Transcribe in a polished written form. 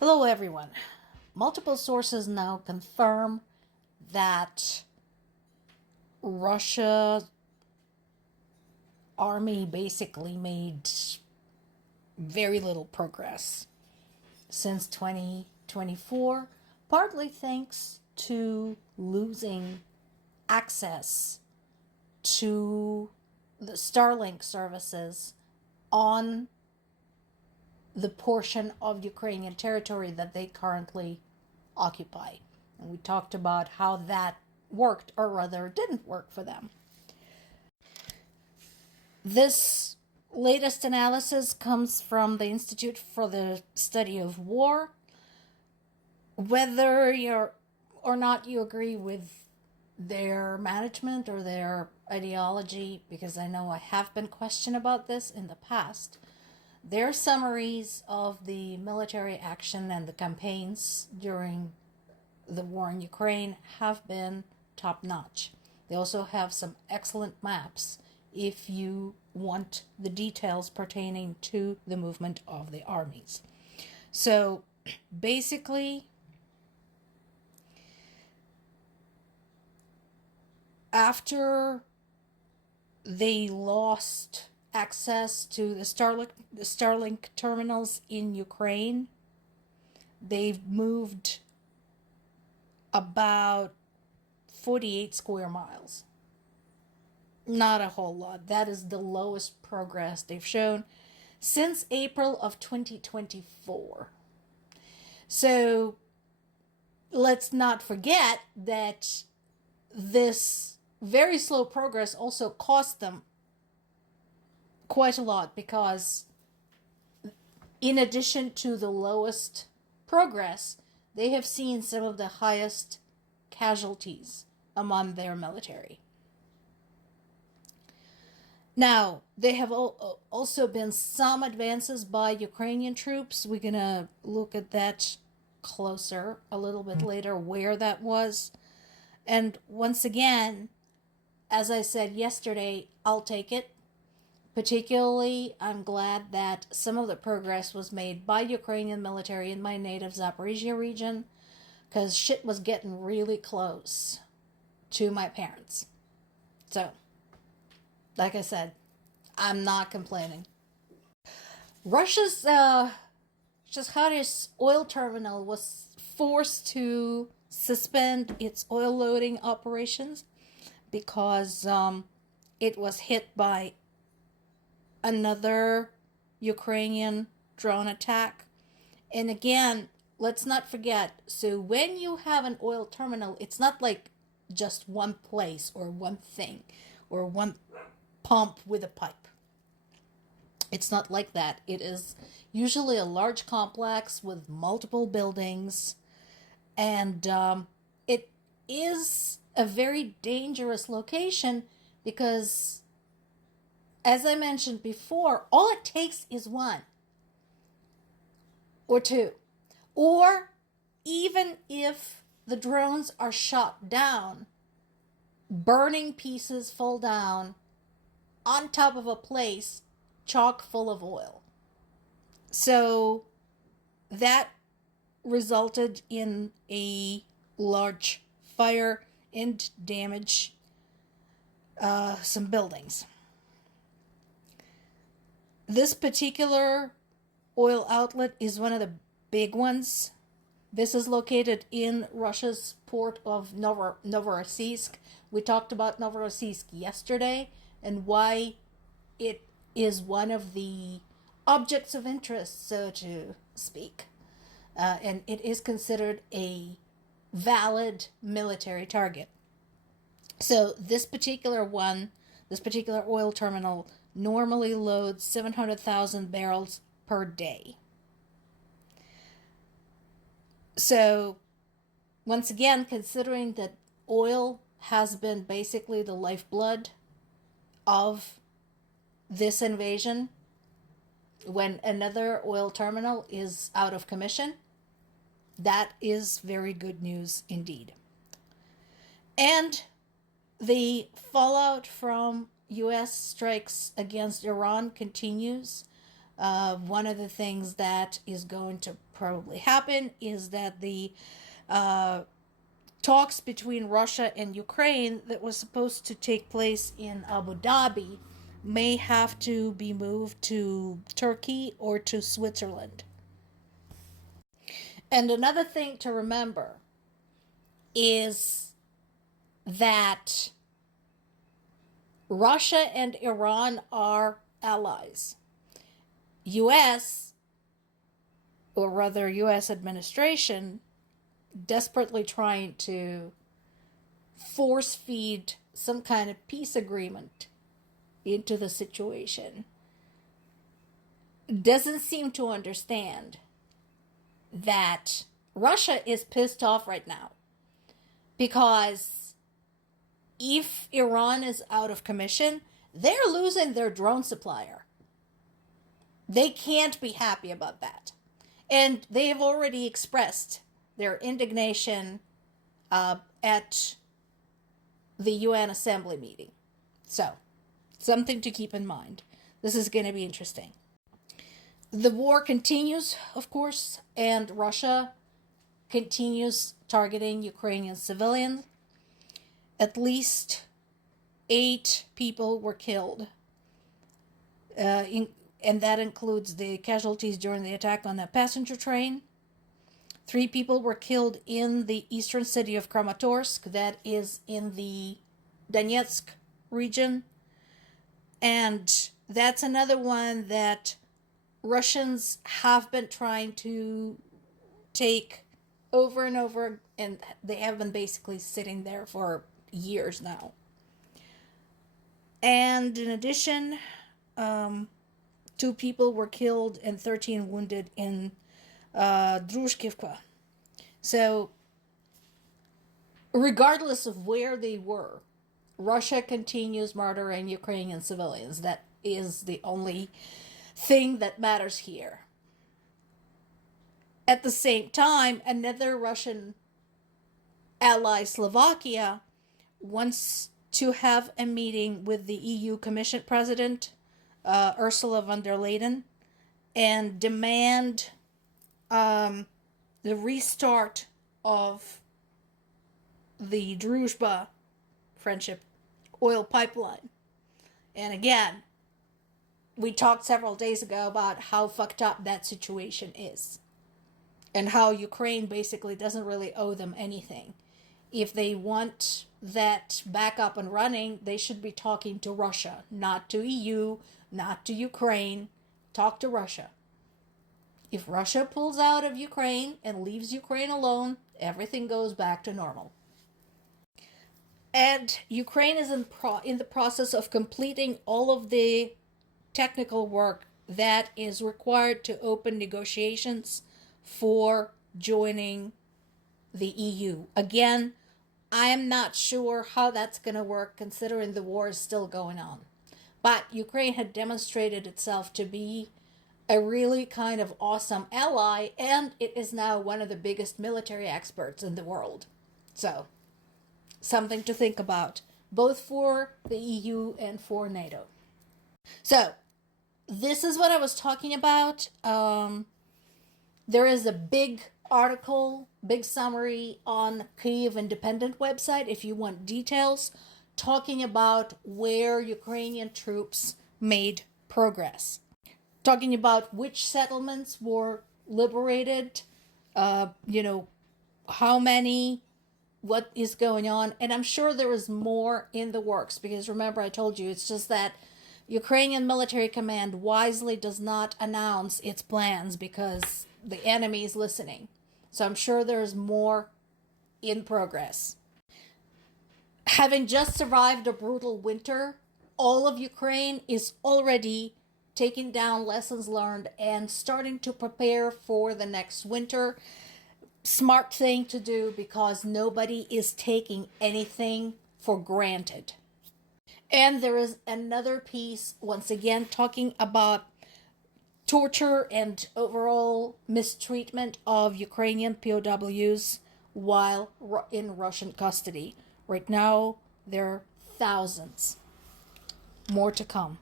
Hello, everyone. Multiple sources now confirm that Russia army basically made very little progress since 2024, partly thanks to losing access to the Starlink services on the portion of Ukrainian territory that they currently occupy. And we talked about how that worked, or rather didn't work for them. This latest analysis comes from the Institute for the Study of War. Whether you're or not you agree with their management or their ideology, because I know I have been questioned about this in the past, their summaries of the military action and the campaigns during the war in Ukraine have been top notch. They also have some excellent maps if you want the details pertaining to the movement of the armies. So basically, after they lost access to the Starlink terminals in Ukraine, they've moved about 48 square miles. Not a whole lot. That is the lowest progress they've shown since April of 2024. So let's not forget that this very slow progress also cost them quite a lot, because in addition to the lowest progress, they have seen some of the highest casualties among their military. Now, there have also been some advances by Ukrainian troops. We're going to look at that closer a little bit later, where that was. And once again, as I said yesterday, I'll take it. Particularly, I'm glad that some of the progress was made by Ukrainian military in my native Zaporizhia region, because shit was getting really close to my parents. So, like I said, I'm not complaining. Russia's Shahris oil terminal was forced to suspend its oil loading operations because it was hit by another Ukrainian drone attack. And again, let's not forget, so when you have an oil terminal, it's not like just one place or one thing or one pump with a pipe. It's not like that. It is usually a large complex with multiple buildings, and it is a very dangerous location because, as I mentioned before, all it takes is one or two. Or even if the drones are shot down, burning pieces fall down on top of a place chock full of oil. So that resulted in a large fire and damage some buildings. This particular oil outlet is one of the big ones. This is located in Russia's port of Novorossiysk. We talked about Novorossiysk yesterday and why it is one of the objects of interest, so to speak. And it is considered a valid military target. So this particular oil terminal normally loads 700,000 barrels per day. So once again, considering that oil has been basically the lifeblood of this invasion, when another oil terminal is out of commission, that is very good news indeed. And the fallout from U.S. strikes against Iran continues. One of the things that is going to probably happen is that the talks between Russia and Ukraine that was supposed to take place in Abu Dhabi may have to be moved to Turkey or to Switzerland. And another thing to remember is that Russia and Iran are allies. US, or rather US administration, desperately trying to force feed some kind of peace agreement into the situation, doesn't seem to understand that Russia is pissed off right now, because if Iran is out of commission, they're losing their drone supplier. They can't be happy about that. And they have already expressed their indignation at the UN Assembly meeting. So, something to keep in mind. This is going to be interesting. The war continues, of course, and Russia continues targeting Ukrainian civilians. At least 8 people were killed, and that includes the casualties during the attack on that passenger train. 3 people were killed in the eastern city of Kramatorsk, that is in the Donetsk region. And that's another one that Russians have been trying to take over and over, and they have been basically sitting there for years now. And in addition, 2 people were killed and 13 wounded in Drushkivka. So, regardless of where they were, Russia continues murdering Ukrainian civilians. That is the only thing that matters here. At the same time, another Russian ally, Slovakia, wants to have a meeting with the EU Commission President, Ursula von der Leyen, and demand the restart of the Druzhba friendship oil pipeline. And again, we talked several days ago about how fucked up that situation is, and how Ukraine basically doesn't really owe them anything. If they want that back up and running, they should be talking to Russia, not to EU, not to Ukraine. Talk to Russia. If Russia pulls out of Ukraine and leaves Ukraine alone, everything goes back to normal. And Ukraine is in the process of completing all of the technical work that is required to open negotiations for joining the EU. Again, I am not sure how that's going to work, considering the war is still going on. But Ukraine had demonstrated itself to be a really kind of awesome ally, and it is now one of the biggest military experts in the world. So, something to think about, both for the EU and for NATO. So, this is what I was talking about. There is a big article, big summary on Kyiv Independent website if you want details, talking about where Ukrainian troops made progress. Talking about which settlements were liberated, how many, what is going on. And I'm sure there is more in the works, because remember I told you, it's just that Ukrainian military command wisely does not announce its plans because the enemy is listening. So I'm sure there's more in progress. Having just survived a brutal winter, all of Ukraine is already taking down lessons learned and starting to prepare for the next winter. Smart thing to do, because nobody is taking anything for granted. And there is another piece, once again, talking about torture and overall mistreatment of Ukrainian POWs while in Russian custody. Right now, there are thousands. More to come.